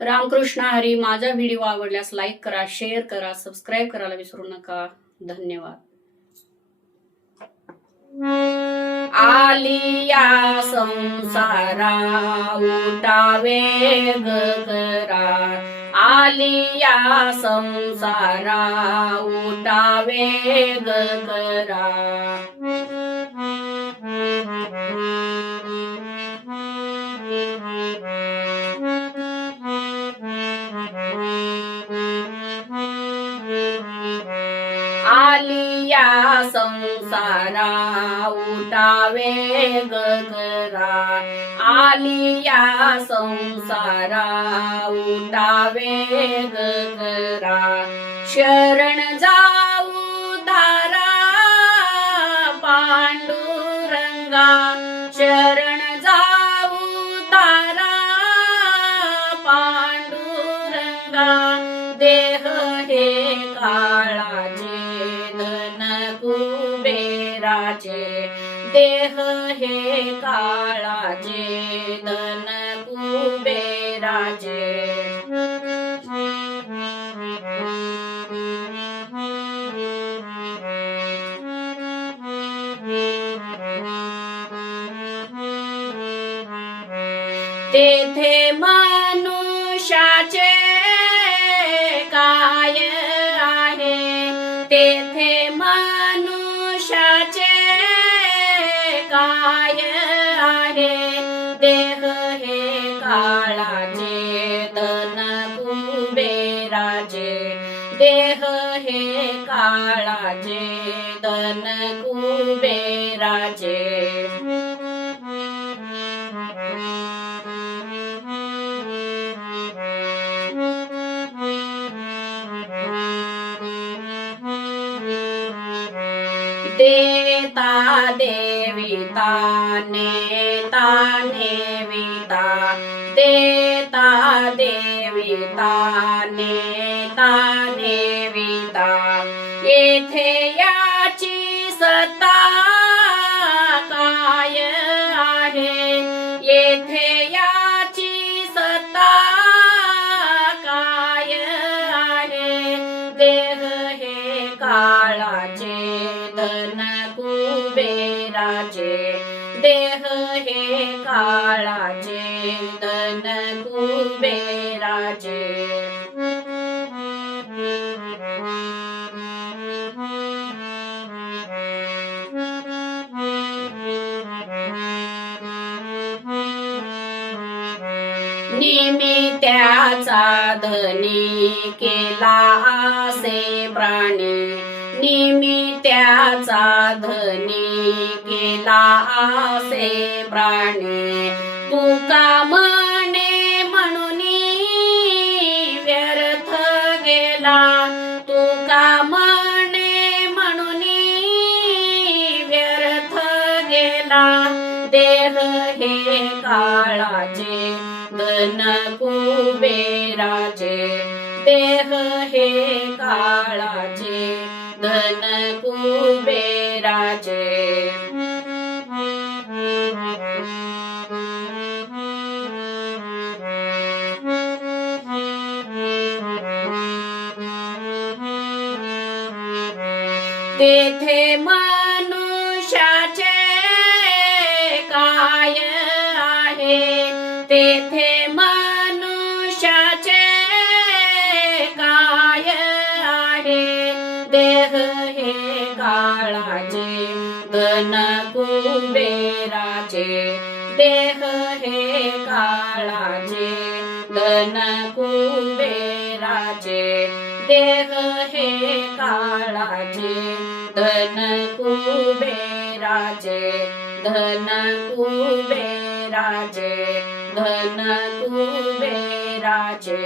रामकृष्ण हरी. माझा व्हिडिओ आवडल्यास लाईक करा, शेअर करा, सबस्क्राईब करायला विसरू नका. धन्यवाद. आलिया संसारा उठावे ग करा, आलिया संसारा उठावे ग करा. आलिया संसारा उठावे ग करा, आलिया संसारा उठावे ग करा. शरण जाऊ तारा पांडुरंगा, शरण जाऊ तारा पांडुरंगा. देह हे काळाचे धन कुबेराचे, देह हे काळाचे धन कुबेराचे. तेथे मनुष्याचे काय आहे, तेथे मनुष्याचे काय आहे. देह हे काळाचे धन कुबेराचे, देह हे काळाचे धन कुबेराचे. देता देविता नेता नेविता, देता देविता नेता नेविता. येथे याची सत्ता काय आहे, येथे याची सत्ता काय आहे. देह हे काळाचे धन कुबेराचे, देह हे काळाचे धन कुबेराचे. निमित्याचा धनी केला असे प्राणी, निमित्याचा धनी केला असे प्राणी. तुका म्हणे म्हणून व्यर्थ गेला, तुका म्हणे म्हणून व्यर्थ गेला. देह हे काळाचे धन कुबेराचे, देह हे काळाचे धन कुबेराचे. तेथे मनुष्याचे काय आहे, तेथे मनुष्याचे काय आहे. देह हे काळाचे धन कुबेराचे, देह हे काळाचे धन कुबेराचे. देह हे काळाचे धन कुबेराचे, धन कुबेराचे, धन कुबेराचे.